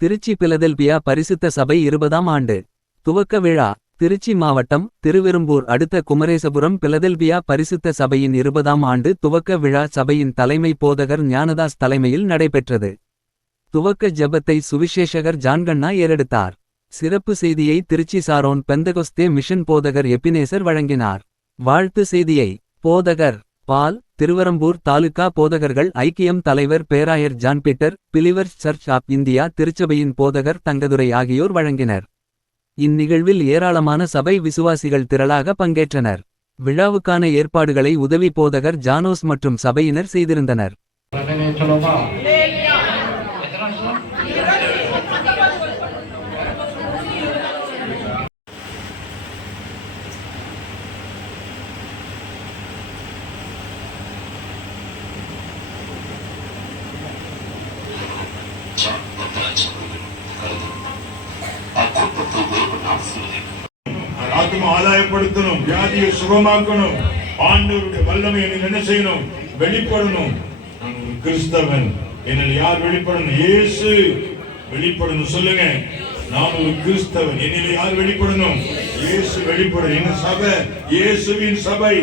Trichy Philadelphia பரிசுத்த சபை 20ஆம் ஆண்டு துவக்க விழா. திருச்சி மாவட்டம் திருவெரும்பூர் அடுத்த குமரேசபுரம் பிலதெல்பியா பரிசுத்த சபையின் 20ஆம் ஆண்டு துவக்க விழா சபையின் தலைமை போதகர் ஞானதாஸ் தலைமையில் நடைபெற்றது. துவக்க ஜெபத்தை சுவிசேஷகர் ஜான்கண்ணா ஏறெடுத்தார். சிறப்பு செய்தியை திருச்சி சாரோன் பெந்தகொஸ்தே மிஷன் போதகர் எபினேசர் வழங்கினார். வாழ்த்து செய்தியை போதகர் பால் திருவரம்பூர் தாலுகா போதகர்கள் ஐக்கியம் தலைவர் பேராயர் John Peter Believers Church of India திருச்சபையின் போதகர் தங்கதுரை ஆகியோர் வழங்கினர். இந்நிகழ்வில் ஏராளமான சபை விசுவாசிகள் திரளாக பங்கேற்றனர். விழாவுக்கான ஏற்பாடுகளை உதவி போதகர் ஜானோஸ் மற்றும் சபையினர் செய்திருந்தனர். ஆத்மா ஆதாயப்படுத்தணும், வியாதியை சுகமாக்கணும், ஆண்டவருடைய வல்லமை என்ன செய்யணும், வெளிப்படணும். நான் ஒரு கிறிஸ்தவன், என்னில் யார் வெளிப்படணும்? இயேசு வெளிப்படணும். சொல்லுங்க, நான் ஒரு கிறிஸ்தவன், என்னில் யார் வெளிப்படணும்? இயேசு வெளிப்படணும். என்ன சபை? இயேசுவின் சபை.